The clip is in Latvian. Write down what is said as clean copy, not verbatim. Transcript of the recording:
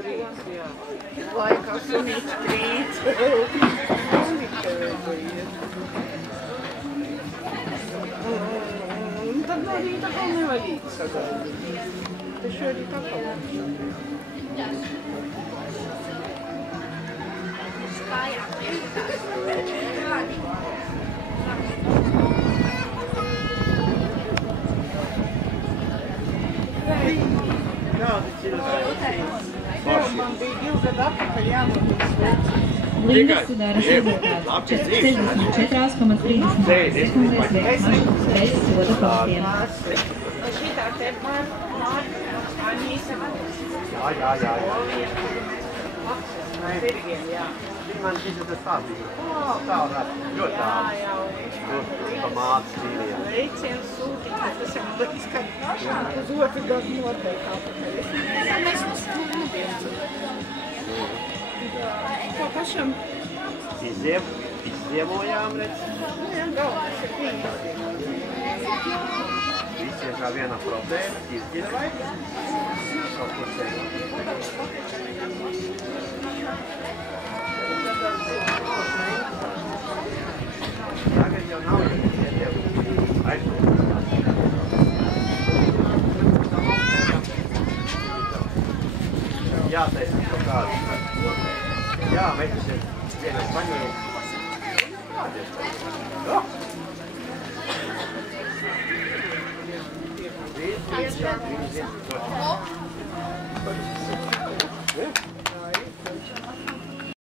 brīdis, jā. Laikā sunīts krīt. Un tad no rīta vēl nevajag sagaidīt. Te šorīt atkal. Kādi cilvēki? Man bija 2 gadu atpakaļ jānotiek sveci. Līgas sudara rezultāts 64,30 sekundēs veiks maršruts reizes soda postiem. Šitā te Anīsa. Jā. Pirgiem, jā. Man šis ir tas tāds. Tā varētu. Ļoti tā. Jā. Pa mātes cīnījā. Leiciens sūtīt, tas jau liekas, ka uz otru gadu noteikti atpakaļ. Mēs uz stūdiem. Kā pašam? Izziemojām, redz. Jā, galvenais ir bija. Visiem kā viena problēma, izģira vai? Kaut kur ceļot. Tagad jau nav ietiem. Jātaisa kaut kādu. Jā, veicis ir vienas paņēma.